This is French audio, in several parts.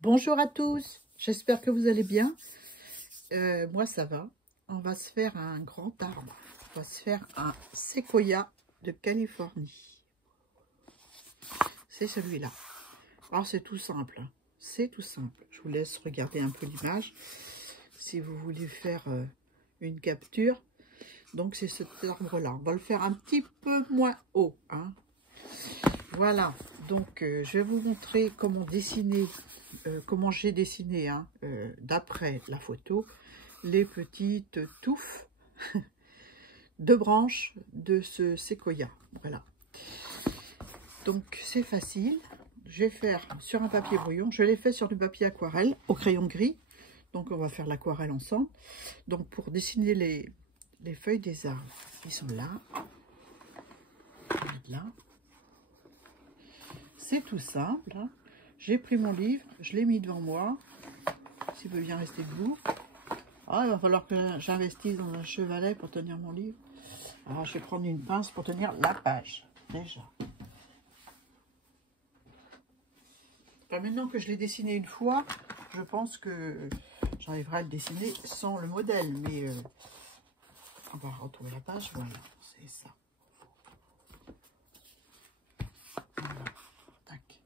Bonjour à tous, j'espère que vous allez bien. Moi ça va. On va se faire un grand arbre. On va se faire un séquoia de Californie. C'est celui-là. Alors c'est tout simple. C'est tout simple. Je vous laisse regarder un peu l'image. Si vous voulez faire une capture. Donc c'est cet arbre-là. On va le faire un petit peu moins haut. Hein. Voilà. Donc je vais vous montrer comment dessiner. Comment j'ai dessiné hein, d'après la photo les petites touffes de branches de ce séquoia. Voilà. Donc c'est facile. Je vais faire sur un papier brouillon. Je l'ai fait sur du papier aquarelle au crayon gris. Donc on va faire l'aquarelle ensemble. Donc pour dessiner les feuilles des arbres, ils sont là. Là. C'est tout simple. Hein. J'ai pris mon livre, je l'ai mis devant moi. S'il veut bien rester debout. Ah, il va falloir que j'investisse dans un chevalet pour tenir mon livre. Alors, je vais prendre une pince pour tenir la page, déjà. Alors, maintenant que je l'ai dessiné une fois, je pense que j'arriverai à le dessiner sans le modèle. Mais on va retrouver la page. Voilà, c'est ça. Voilà. Tac.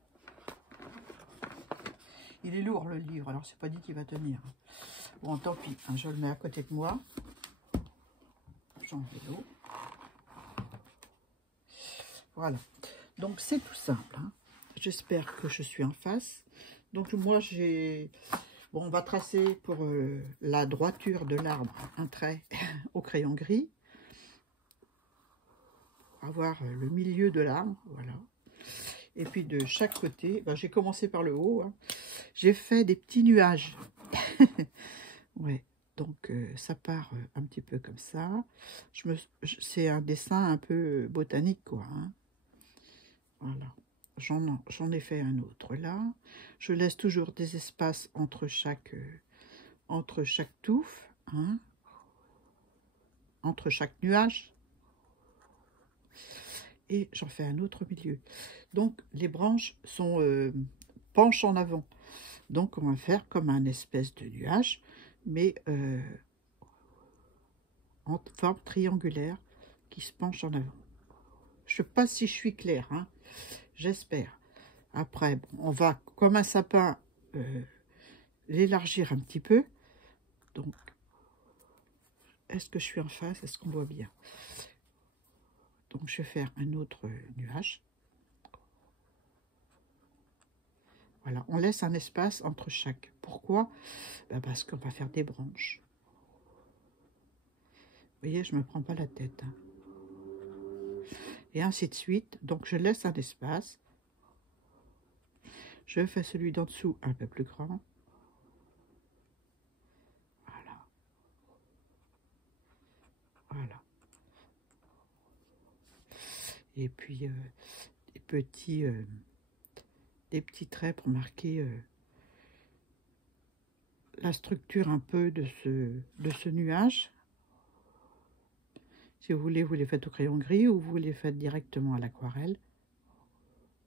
Il est lourd, le livre, alors c'est pas dit qu'il va tenir. Bon, tant pis, hein, je le mets à côté de moi. J'enlève l'eau. Voilà. Donc, c'est tout simple. Hein. J'espère que je suis en face. Donc, moi, j'ai... Bon, on va tracer pour la droiture de l'arbre un trait au crayon gris. Pour avoir le milieu de l'arbre. Voilà. Et puis, de chaque côté, ben, j'ai commencé par le haut. Hein. J'ai fait des petits nuages. Ouais. Donc, ça part un petit peu comme ça. C'est un dessin un peu botanique, quoi. Hein. Voilà. J'en ai fait un autre là. Je laisse toujours des espaces entre chaque touffe. Hein. Entre chaque nuage. Et j'en fais un autre au milieu. Donc, les branches sont penchent en avant. Donc, on va faire comme un espèce de nuage. Mais en forme triangulaire qui se penche en avant. Je ne sais pas si je suis claire, hein. J'espère. Après, bon, on va, comme un sapin, l'élargir un petit peu. Donc, est-ce que je suis en face? Est-ce qu'on voit bien? Donc, je vais faire un autre nuage. Voilà, on laisse un espace entre chaque. Pourquoi? Ben parce qu'on va faire des branches. Vous voyez, je ne me prends pas la tête. Hein. Et ainsi de suite. Donc, je laisse un espace. Je fais celui d'en dessous un peu plus grand. Voilà. Voilà. Et puis, des petits traits pour marquer la structure un peu de ce nuage. Si vous voulez, vous les faites au crayon gris ou vous les faites directement à l'aquarelle.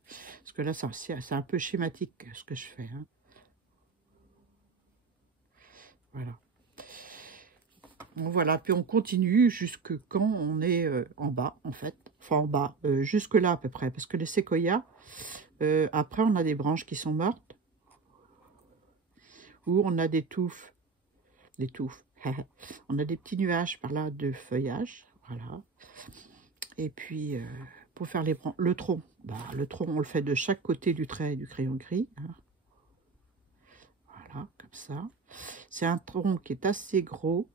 Parce que là, c'est un peu schématique ce que je fais. Hein. Voilà. Bon, voilà, puis on continue jusque quand on est en bas, en fait. Enfin, en bas, jusque là à peu près. Parce que les séquoias, après, on a des branches qui sont mortes. Ou on a des touffes. Des touffes. On a des petits nuages par là de feuillage. Voilà. Et puis, pour faire le tronc, bah, le tronc, on le fait de chaque côté du trait du crayon gris. Hein. Voilà, comme ça. C'est un tronc qui est assez gros.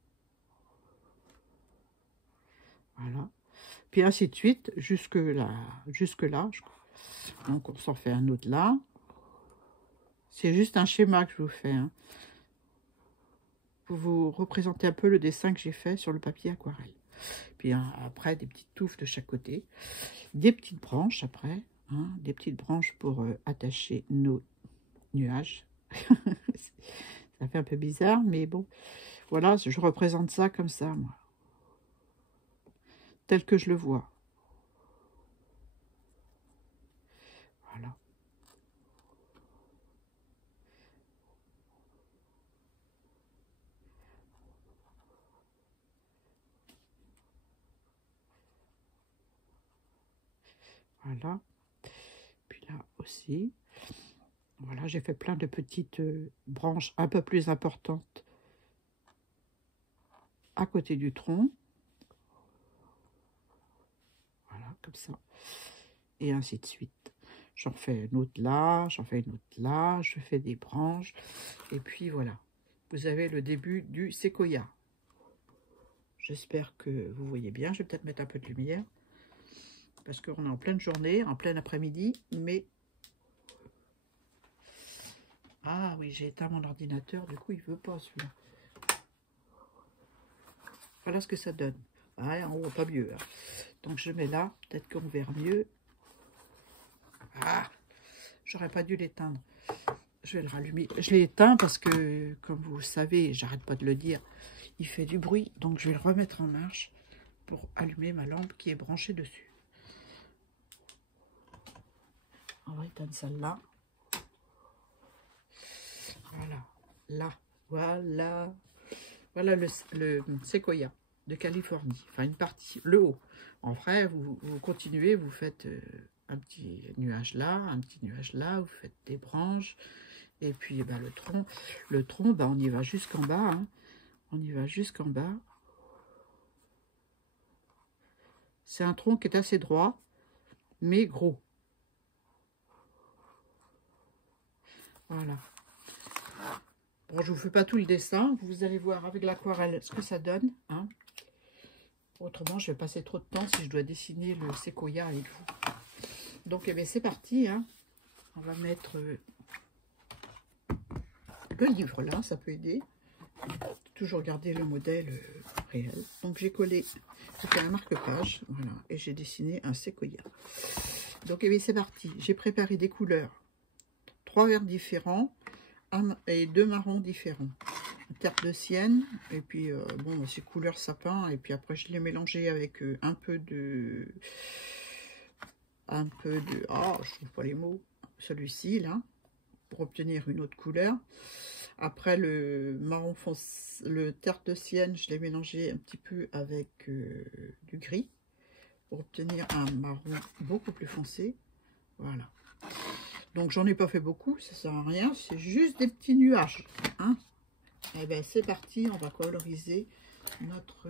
Voilà. Puis ainsi de suite, jusque là. Donc, on s'en fait un autre là. C'est juste un schéma que je vous fais. Hein. Pour vous représenter un peu le dessin que j'ai fait sur le papier aquarelle. Puis hein, après, des petites touffes de chaque côté. Des petites branches après. Hein, des petites branches pour attacher nos nuages. Ça fait un peu bizarre, mais bon. Voilà, je représente ça comme ça, moi. Tel que je le vois. Voilà. Voilà. Puis là aussi. Voilà, j'ai fait plein de petites branches un peu plus importantes à côté du tronc. Voilà, comme ça. Et ainsi de suite. J'en fais une autre là, j'en fais une autre là, je fais des branches. Et puis voilà, vous avez le début du séquoia. J'espère que vous voyez bien. Je vais peut-être mettre un peu de lumière. Parce qu'on est en pleine journée, en plein après-midi. Mais... ah oui, j'ai éteint mon ordinateur. Du coup, il ne veut pas celui-là. Voilà ce que ça donne. Ah, en haut, pas mieux. Hein. Donc je mets là. Peut-être qu'on verra mieux. Ah, j'aurais pas dû l'éteindre. Je vais le rallumer. Je l'ai éteint parce que, comme vous savez, j'arrête pas de le dire, il fait du bruit. Donc je vais le remettre en marche pour allumer ma lampe qui est branchée dessus. On va éteindre celle-là. Voilà. Là. Voilà. Voilà le séquoia de Californie. Enfin, une partie. Le haut. En vrai, vous continuez, vous faites un petit nuage là, un petit nuage là. Vous faites des branches. Et puis, bah, le tronc, bah, on y va jusqu'en bas. Hein. On y va jusqu'en bas. C'est un tronc qui est assez droit, mais gros. Voilà. Bon, je ne vous fais pas tout le dessin. Vous allez voir avec l'aquarelle ce que ça donne. Hein. Autrement, je vais passer trop de temps si je dois dessiner le séquoia avec vous. Donc, eh bien, c'est parti. Hein. On va mettre le livre là, ça peut aider. Toujours garder le modèle réel. Donc, j'ai collé, j'ai fait un marque-page. Voilà, et j'ai dessiné un séquoia. Donc, eh bien, c'est parti. J'ai préparé des couleurs. 3 verts différents et 2 marrons différents. Terre de sienne, et puis bon, c'est couleur sapin, et puis après je l'ai mélangé avec un peu de, ah, je trouve pas les mots, celui-ci là, pour obtenir une autre couleur. Après le marron foncé, le terre de sienne, je l'ai mélangé un petit peu avec du gris, pour obtenir un marron beaucoup plus foncé. Voilà. Donc j'en ai pas fait beaucoup, ça sert à rien, c'est juste des petits nuages, hein. Et bien c'est parti, on va coloriser notre...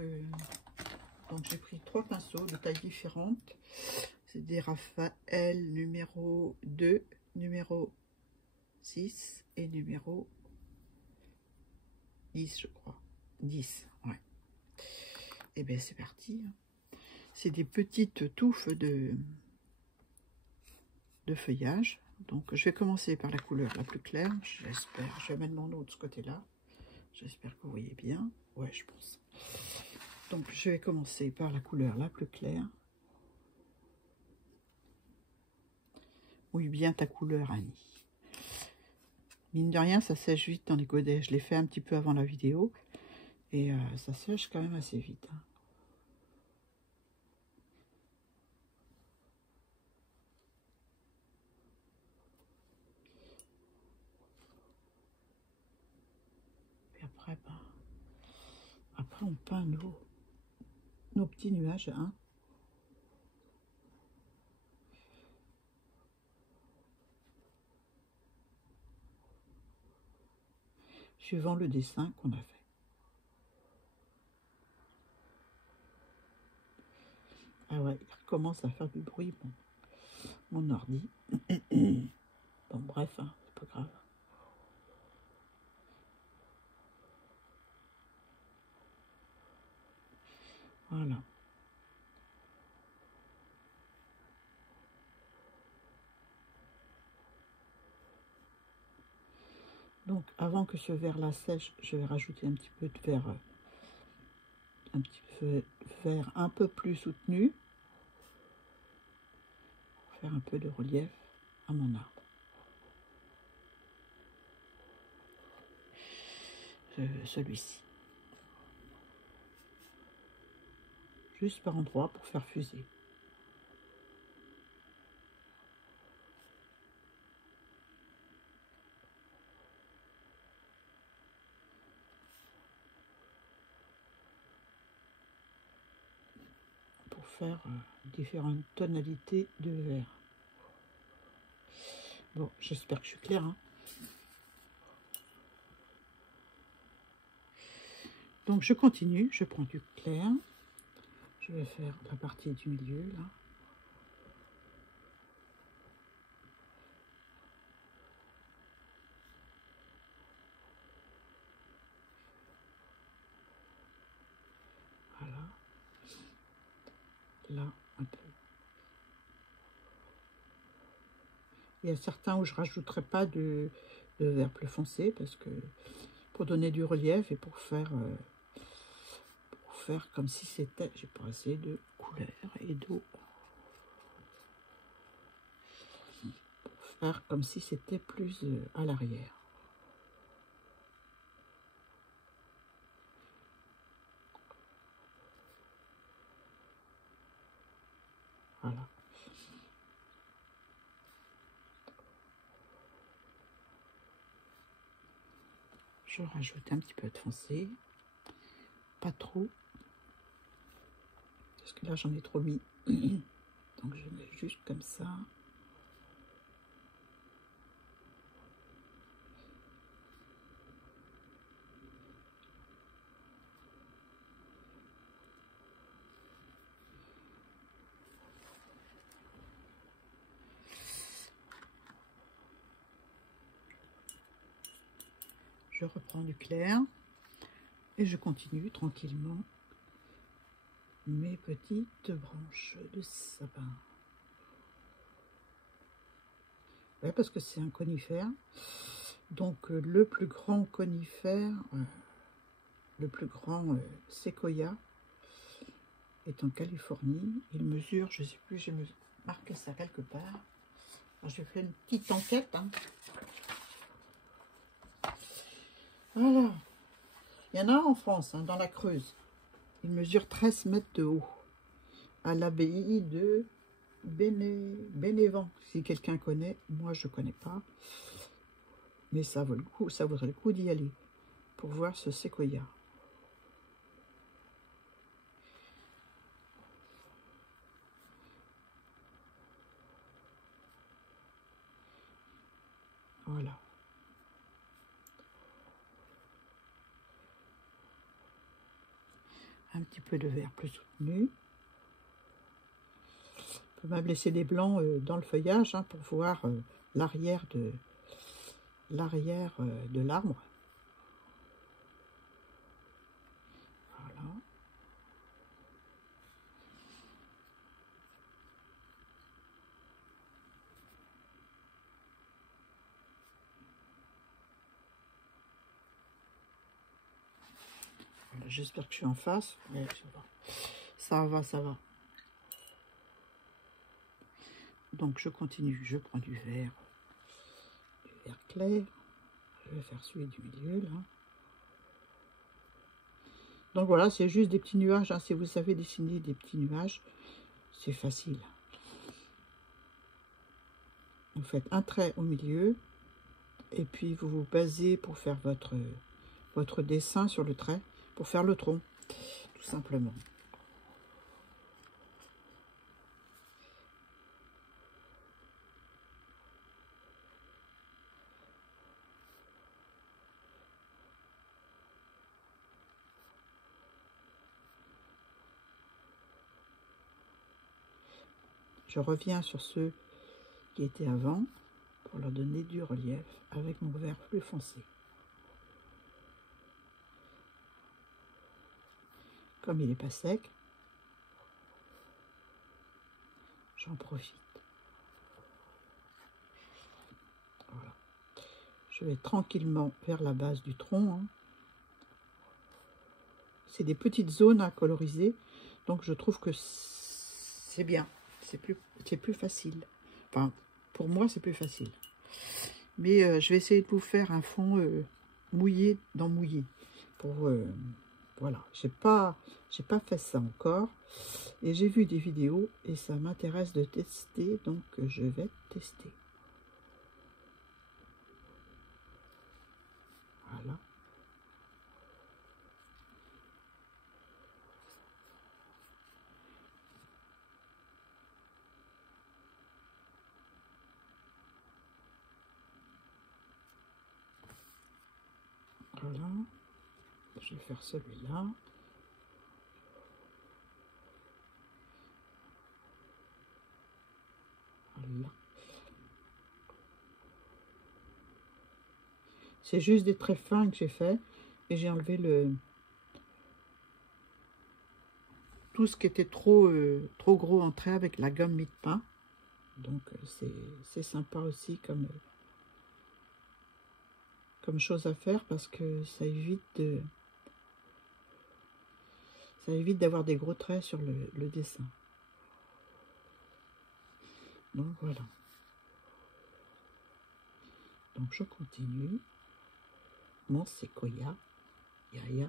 donc j'ai pris 3 pinceaux de tailles différentes. C'est des Raphaël numéro 2, numéro 6 et numéro 10 je crois. 10, ouais. Et bien c'est parti. C'est des petites touffes de feuillage. Donc je vais commencer par la couleur la plus claire, j'espère. Je vais mettre mon eau de ce côté-là. J'espère que vous voyez bien. Ouais, je pense. Donc, je vais commencer par la couleur la plus claire. Oui, bien ta couleur, Annie. Mine de rien, ça sèche vite dans les godets. Je l'ai fait un petit peu avant la vidéo. Et ça sèche quand même assez vite. Hein. Et après, ben, après on peint nos petits nuages. Hein. Suivant le dessin qu'on a fait. Ah ouais, il commence à faire du bruit, mon ordi. Bon, bref, hein, c'est pas grave. Voilà. Donc, avant que ce vert-là sèche, je vais rajouter un petit peu de vert, un petit peu vert un peu plus soutenu. Pour faire un peu de relief à mon arbre. Celui-ci. Juste par endroit pour faire fuser. Pour faire différentes tonalités de vert. Bon, j'espère que je suis claire, hein. Donc je continue, je prends du clair. Je vais faire la partie du milieu là. Voilà. Là, un peu. Il y a certains où je rajouterai pas de vert plus foncé parce que pour donner du relief et pour faire comme si c'était, j'ai pas assez de couleur et d'eau. Pour faire comme si c'était plus à l'arrière. Voilà. Je rajoute un petit peu de foncé, pas trop, parce que là j'en ai trop mis. Donc je mets juste comme ça. Je reprends du clair et je continue tranquillement mes petites branches de sapin. Ouais, parce que c'est un conifère. Donc le plus grand conifère, le plus grand séquoia est en Californie. Il mesure, je sais plus, j'ai marqué ça quelque part. J'ai fait une petite enquête. Hein. Voilà. Il y en a en France, hein, dans la Creuse. Il mesure 13 mètres de haut. À l'abbaye de Bénévent. Si quelqu'un connaît, moi je connais pas. Mais ça vaut le coup, ça vaudrait le coup d'y aller pour voir ce séquoia. Voilà. Un petit peu de vert plus soutenu. On peut même laisser des blancs dans le feuillage hein, pour voir l'arrière de l'arbre. Voilà. Voilà, j'espère que je suis en face, mais ça va. Ça va, ça va. Donc je continue, je prends du vert clair. Je vais faire celui du milieu là. Donc voilà, c'est juste des petits nuages. Hein. Si vous savez dessiner des petits nuages, c'est facile. Vous faites un trait au milieu et puis vous vous basez pour faire votre dessin sur le trait, pour faire le tronc, tout simplement. Je reviens sur ceux qui étaient avant pour leur donner du relief avec mon vert plus foncé. Comme il n'est pas sec, j'en profite. Voilà. Je vais tranquillement vers la base du tronc. Hein. C'est des petites zones à coloriser, donc je trouve que c'est bien. C'est plus facile. Enfin, pour moi, c'est plus facile. Mais je vais essayer de vous faire un fond mouillé dans mouillé. Voilà, j'ai pas fait ça encore. Et j'ai vu des vidéos et ça m'intéresse de tester, donc je vais tester. Voilà. je vais faire celui-là. Voilà. C'est juste des traits fins que j'ai fait et j'ai enlevé tout ce qui était trop gros en trait avec la gomme mie-de-pain. Donc c'est sympa aussi comme chose à faire parce que ça évite d'avoir des gros traits sur le dessin. Donc voilà. Donc je continue mon séquoia, Yaya.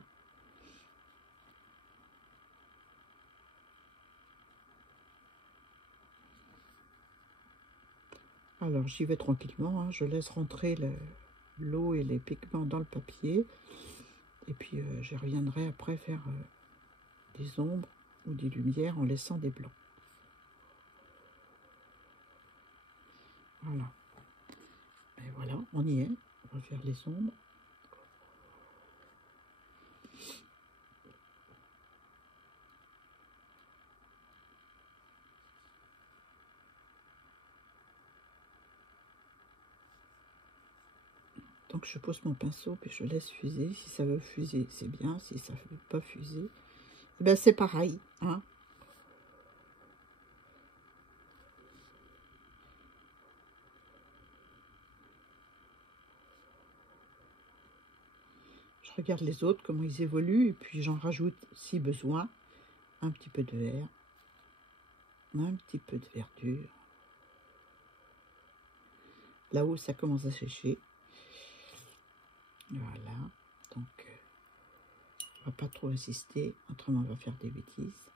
Alors j'y vais tranquillement, hein. Je laisse rentrer l'eau et les pigments dans le papier. Et puis je reviendrai après faire des ombres ou des lumières en laissant des blancs. Voilà. Et voilà, on y est. On va faire les ombres. Donc je pose mon pinceau, puis je laisse fuser. Si ça veut fuser, c'est bien. Si ça ne veut pas fuser, eh ben c'est pareil, hein. Je regarde les autres, comment ils évoluent, et puis j'en rajoute, si besoin, un petit peu de vert, un petit peu de verdure. Là-haut, ça commence à sécher. Voilà, donc on va pas trop insister, autrement on va faire des bêtises.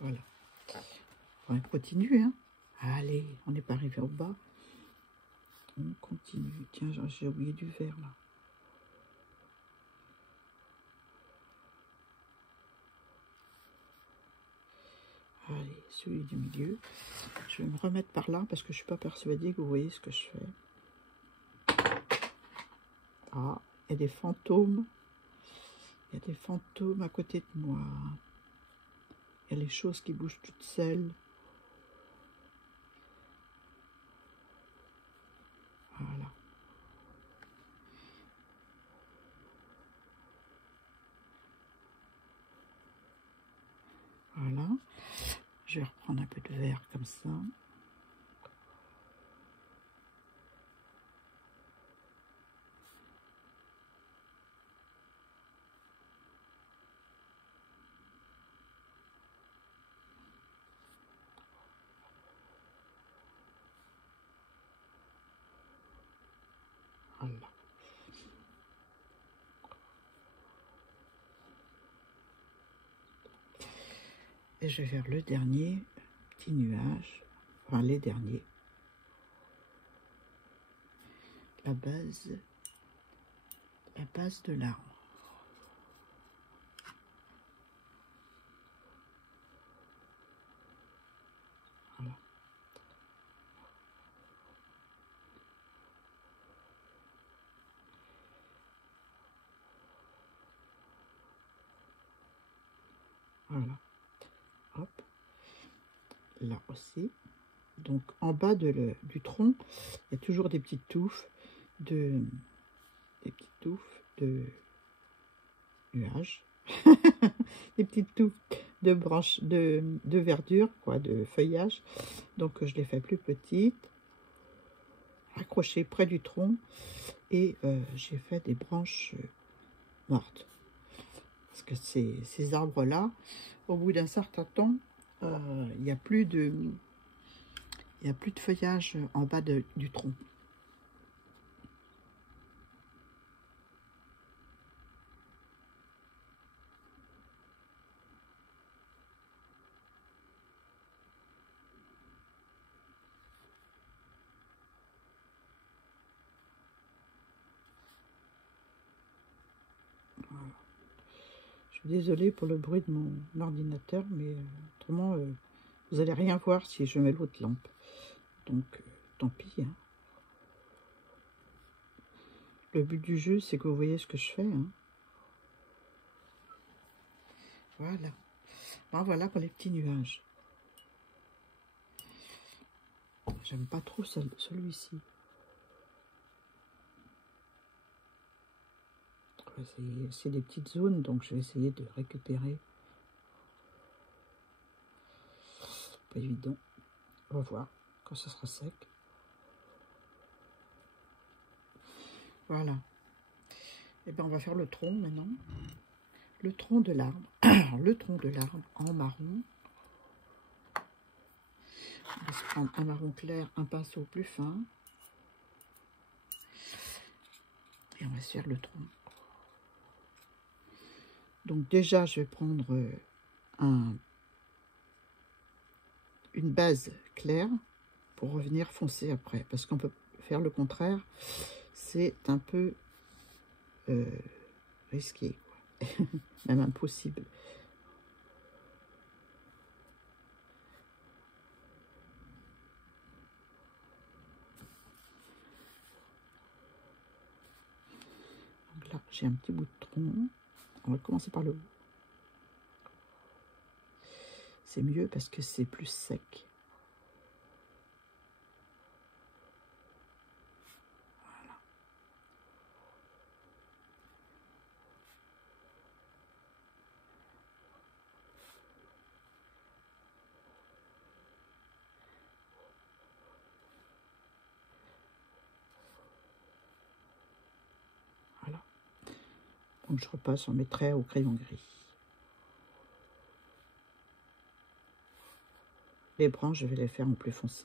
Voilà, on continue, hein. Allez, on n'est pas arrivé au bas. On continue. Tiens, j'ai oublié du vert là. Allez, celui du milieu. Je vais me remettre par là parce que je suis pas persuadée que vous voyez ce que je fais. Ah, il y a des fantômes. Il y a des fantômes à côté de moi. Il y a les choses qui bougent toutes seules. Voilà. Voilà. Je vais reprendre un peu de vert comme ça. Voilà. Et je vais faire le dernier petit nuage. Enfin, les derniers. La base de l'arbre. Voilà. Voilà. Hop. Là aussi. Donc en bas du tronc, il y a toujours des petites touffes de nuages, des petites touffes de branches de verdure, quoi, de feuillage. Donc je les fais plus petites, accrochées près du tronc, et j'ai fait des branches mortes. Parce que ces arbres-là, au bout d'un certain temps, il n'y a plus de feuillage en bas du tronc. Voilà. Je suis désolée pour le bruit de mon ordinateur, mais autrement, vous n'allez rien voir si je mets l'autre lampe. Donc, tant pis, hein. le but du jeu, c'est que vous voyez ce que je fais. Hein. Voilà. Ben, voilà pour les petits nuages. J'aime pas trop celui-ci. C'est des petites zones, donc je vais essayer de récupérer. Pas évident. On va voir quand ça sera sec. Voilà. Et ben on va faire le tronc maintenant. Le tronc de l'arbre. Le tronc de l'arbre en marron. On va se prendre un marron clair, un pinceau plus fin. Et on va se faire le tronc. Donc déjà, je vais prendre une base claire pour revenir foncer après. Parce qu'on peut faire le contraire. C'est un peu risqué, quoi. Même impossible. Donc là, j'ai un petit bout de tronc. On va commencer par le haut. C'est mieux parce que c'est plus sec. Voilà. Voilà. Donc je repasse sur mes traits au crayon gris. Les branches, je vais les faire en plus foncé.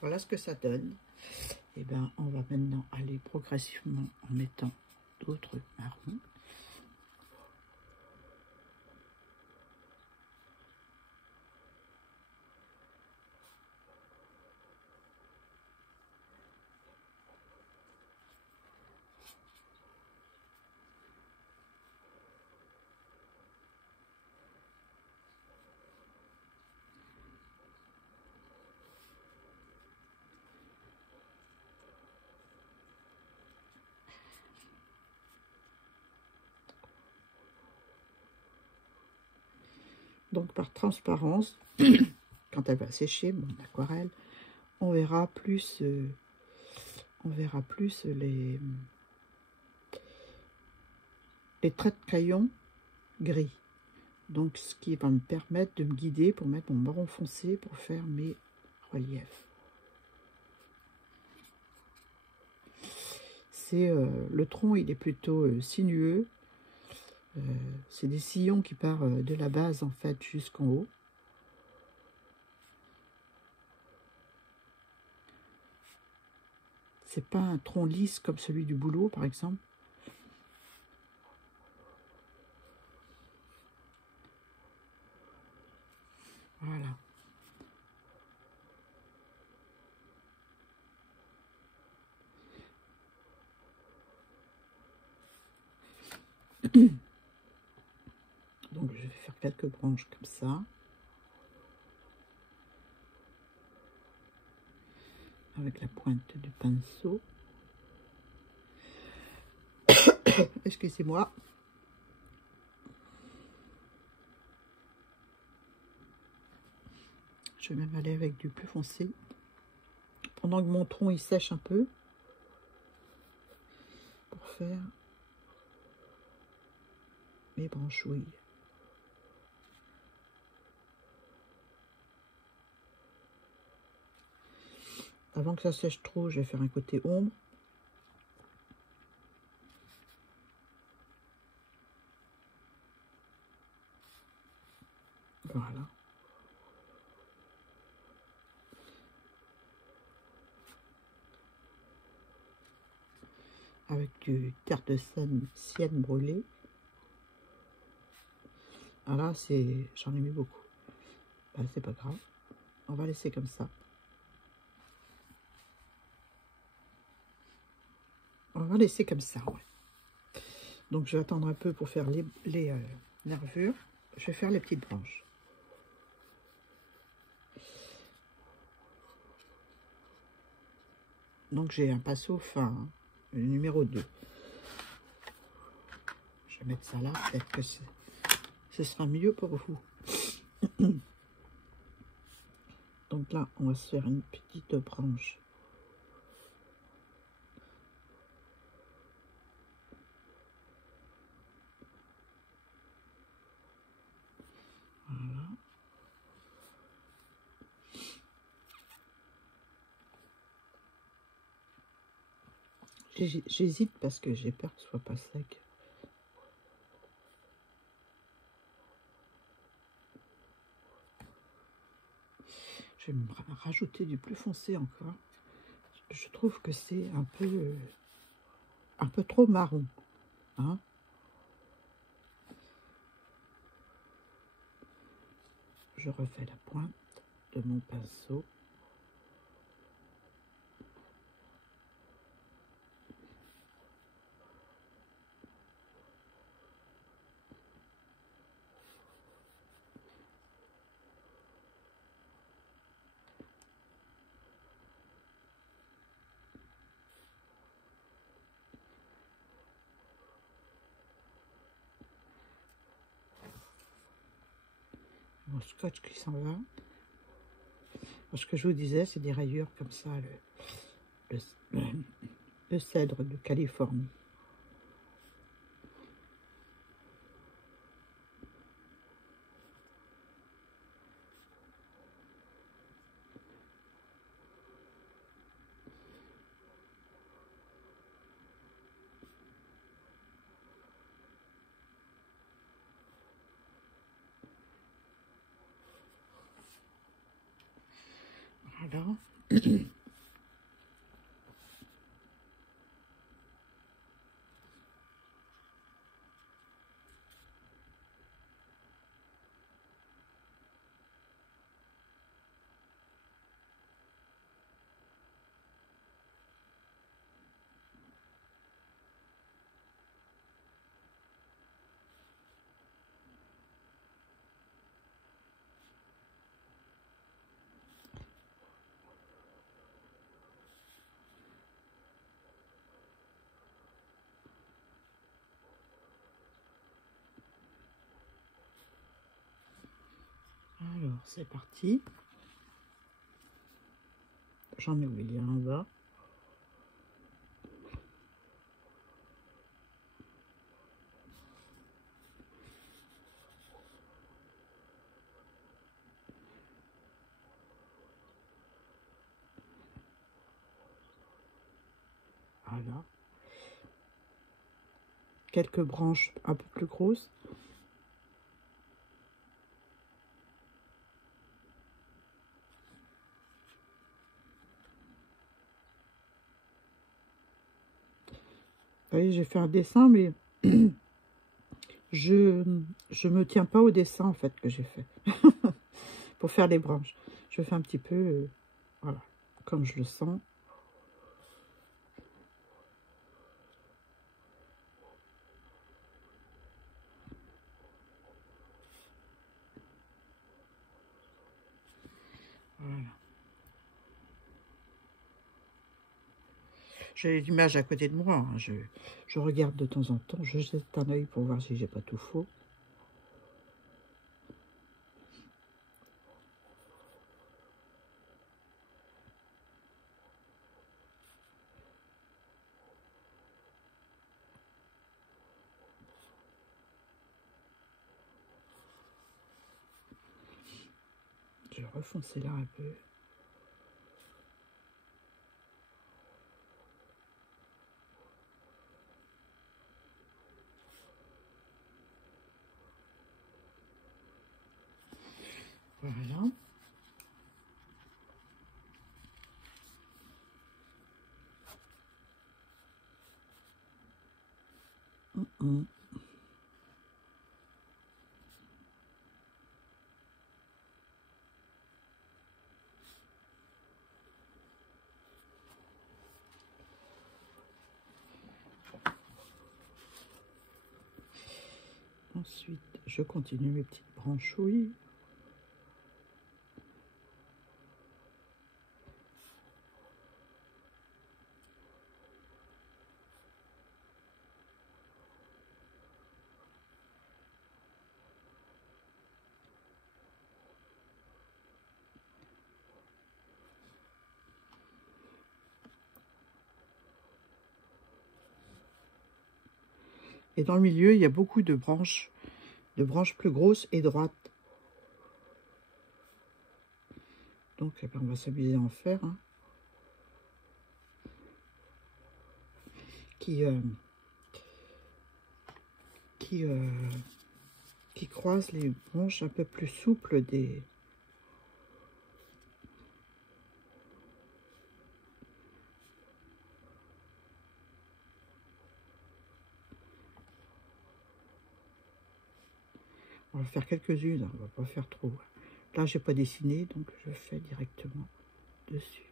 Voilà ce que ça donne. Et bien, on va maintenant aller progressivement en mettant d'autres marrons. Donc par transparence, quand elle va sécher, mon aquarelle, on verra plus les traits de crayon gris. Donc ce qui va me permettre de me guider pour mettre mon marron foncé pour faire mes reliefs. C'est le tronc, il est plutôt sinueux. C'est des sillons qui partent de la base en fait jusqu'en haut. C'est pas un tronc lisse comme celui du bouleau par exemple. Voilà. Donc je vais faire quelques branches comme ça. Avec la pointe du pinceau. Excusez-moi. Je vais même aller avec du plus foncé. Pendant que mon tronc il sèche un peu. Pour faire mes branchouilles. Avant que ça sèche trop, je vais faire un côté ombre. Voilà. Avec du terre de sienne brûlée. Alors là, j'en ai mis beaucoup. Ben, c'est pas grave. On va laisser comme ça. On va laisser comme ça, ouais. Donc je vais attendre un peu pour faire les nervures. Je vais faire les petites branches. Donc j'ai un pinceau fin, hein, le numéro 2. Je vais mettre ça là, peut-être que ce sera mieux pour vous. Donc là, on va se faire une petite branche. Voilà. J'hésite parce que j'ai peur que ce soit pas sec. Je vais me rajouter du plus foncé encore. Je trouve que c'est un peu trop marron. Hein? Je refais la pointe de mon pinceau. Mon scotch qui s'en va. Ce que je vous disais, c'est des rayures comme ça, le cèdre de Californie. Voilà. Alors, c'est parti. J'en ai oublié un en bas. Voilà. Quelques branches un peu plus grosses. Vous voyez, j'ai fait un dessin, mais je me tiens pas au dessin, en fait, que j'ai fait. Pour faire les branches. Je fais un petit peu, voilà, comme je le sens. Voilà. J'ai l'image à côté de moi. Hein. Je regarde de temps en temps. Je jette un œil pour voir si j'ai pas tout faux. Je vais refoncer là un peu. Voilà. Ensuite, je continue mes petites branchouilles. Et dans le milieu, il y a beaucoup de branches plus grosses et droites. Donc, eh ben, on va s'amuser à en faire. Hein. Qui croise les branches un peu plus souples des... On va faire quelques-unes, on va pas faire trop. Là, j'ai pas dessiné, donc je fais directement dessus.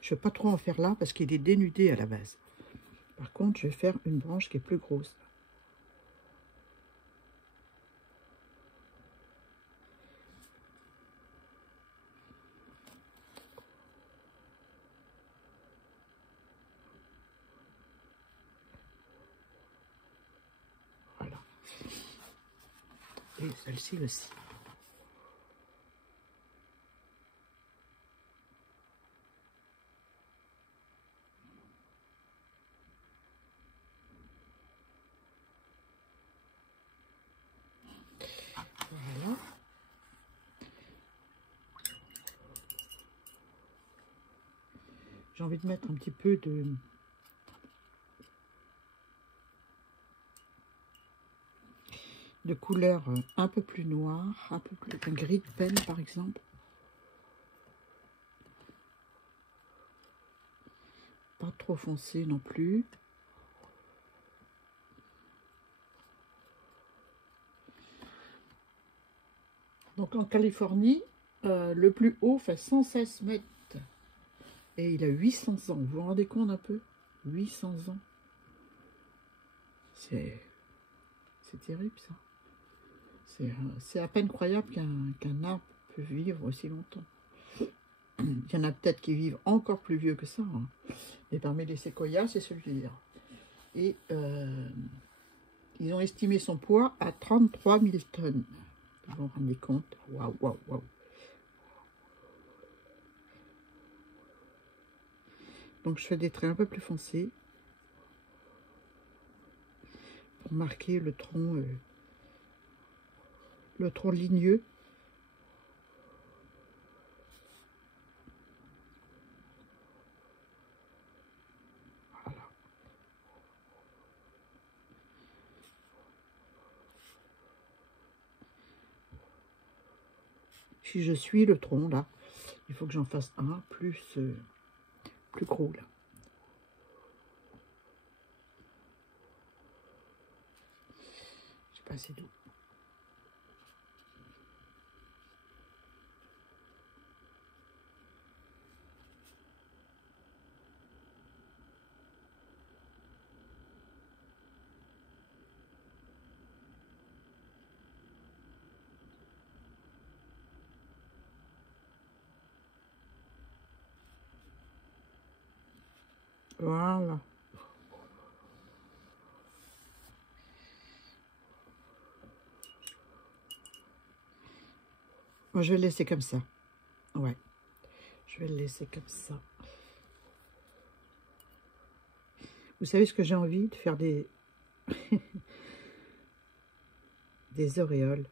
Je vais pas trop en faire là parce qu'il est dénudé à la base. Par contre, je vais faire une branche qui est plus grosse. Voilà. Et celle-ci aussi. Voilà. J'ai envie de mettre un petit peu de couleur un peu plus noire, un peu plus un gris de peine par exemple. Pas trop foncé non plus. Donc en Californie, le plus haut fait 116 mètres. Et il a 800 ans. Vous vous rendez compte un peu? 800 ans. C'est terrible ça. C'est à peine croyable qu'un arbre peut vivre aussi longtemps. Il y en a peut-être qui vivent encore plus vieux que ça. Hein. Et parmi les séquoias, c'est celui-là. Et ils ont estimé son poids à 33 000 tonnes. Vous vous rendez compte? Waouh, waouh, waouh. Donc je fais des traits un peu plus foncés pour marquer le tronc ligneux. Voilà. Si je suis le tronc là, il faut que j'en fasse un plus gros là. J'ai pas assez d'eau. Voilà. Moi, je vais le laisser comme ça. Ouais. Je vais le laisser comme ça. Vous savez ce que j'ai envie de faire des auréoles.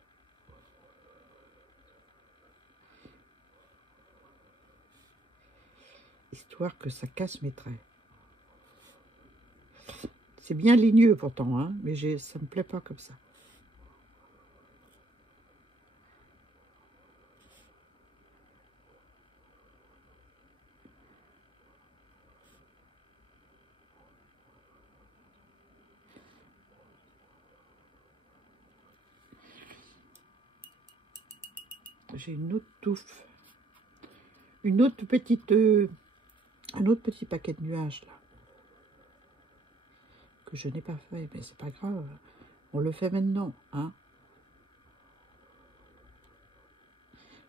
Histoire que ça casse mes traits. C'est bien ligneux pourtant, hein, mais ça me plaît pas comme ça. J'ai une autre touffe. Une autre petite... un autre petit paquet de nuages, là. Que je n'ai pas fait, mais c'est pas grave. On le fait maintenant, hein.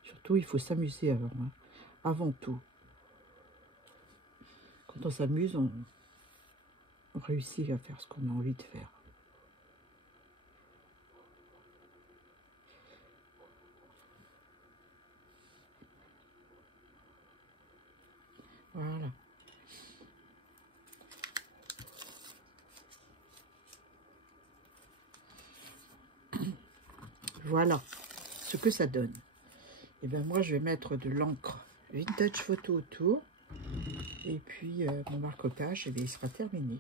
Surtout, il faut s'amuser avant, hein. Avant tout. Quand on s'amuse, on réussit à faire ce qu'on a envie de faire. Voilà. Voilà ce que ça donne. Et bien moi je vais mettre de l'encre vintage photo autour. Et puis mon marque-page, eh bien, il sera terminé.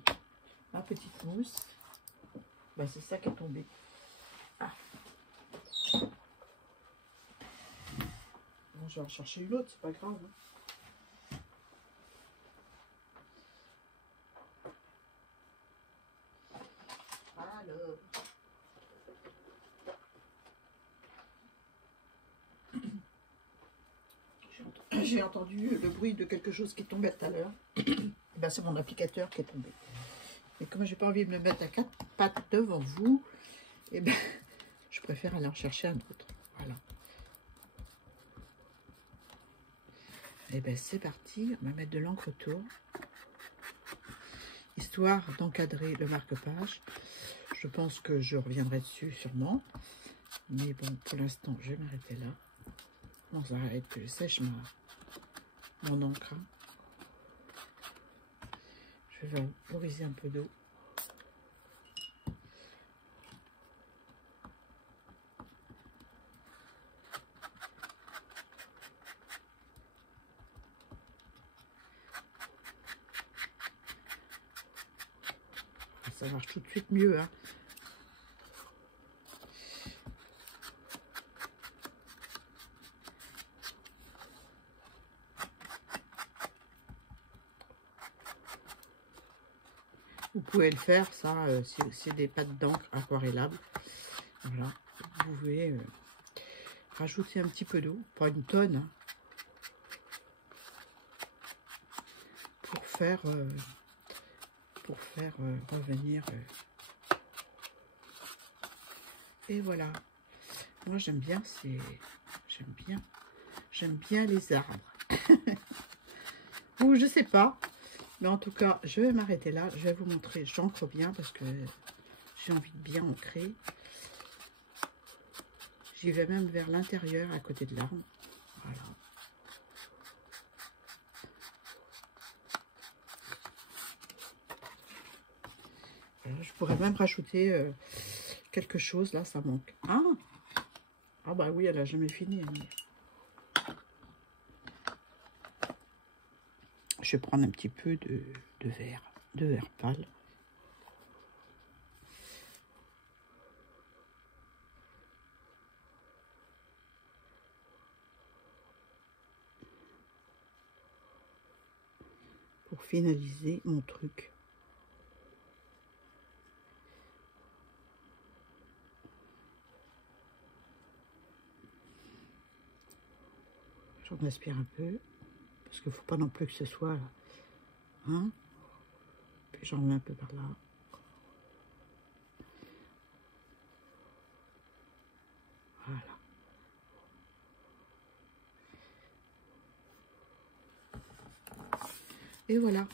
Ma petite mousse. Ben, c'est ça qui est tombé. Ah. Bon, je vais en chercher une autre, c'est pas grave. Hein. Alors. J'ai entendu le bruit de quelque chose qui tombait tout à l'heure. Ben, c'est mon applicateur qui est tombé. Et comme j'ai pas envie de me mettre à quatre pattes devant vous, et ben, je préfère aller en chercher un autre. Voilà. Et ben c'est parti, on va mettre de l'encre autour, histoire d'encadrer le marque-page. Je pense que je reviendrai dessus sûrement. Mais bon, pour l'instant, je vais m'arrêter là. On s'arrête que je sèche mon encre. Je vais valoriser un peu d'eau. Ça marche tout de suite mieux. Hein. Vous pouvez le faire, ça, c'est des pâtes d'encre aquarellables. Voilà, vous pouvez rajouter un petit peu d'eau, pas une tonne, hein, pour faire revenir. Et voilà. Moi j'aime bien les arbres. Ou je sais pas. Mais en tout cas, je vais m'arrêter là. Je vais vous montrer. J'ancre bien parce que j'ai envie de bien ancrer. J'y vais même vers l'intérieur, à côté de l'arbre. Voilà. Voilà. Je pourrais même rajouter quelque chose. Là, ça manque. Ah bah oui, elle a jamais fini. Je vais prendre un petit peu de verre pâle. Pour finaliser mon truc. J'en aspire un peu. Parce qu'il ne faut pas non plus que ce soit là. Hein? Puis j'en mets un peu par là. Voilà. Et voilà.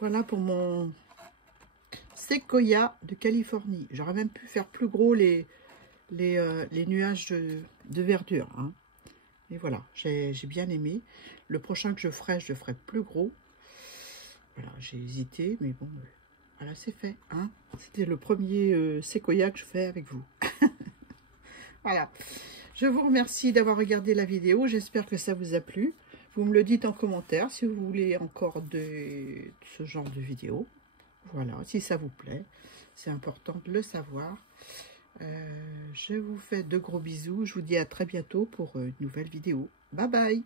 Voilà pour mon séquoia de Californie. J'aurais même pu faire plus gros les nuages de verdure. Hein. Et voilà, j'ai bien aimé. Le prochain que je ferai plus gros. Voilà, j'ai hésité, mais bon, voilà, c'est fait. Hein. C'était le premier séquoia que je fais avec vous. Voilà. Je vous remercie d'avoir regardé la vidéo. J'espère que ça vous a plu. Vous me le dites en commentaire si vous voulez encore de ce genre de vidéo. Voilà, si ça vous plaît. C'est important de le savoir. Je vous fais de gros bisous. Je vous dis à très bientôt pour une nouvelle vidéo. Bye bye!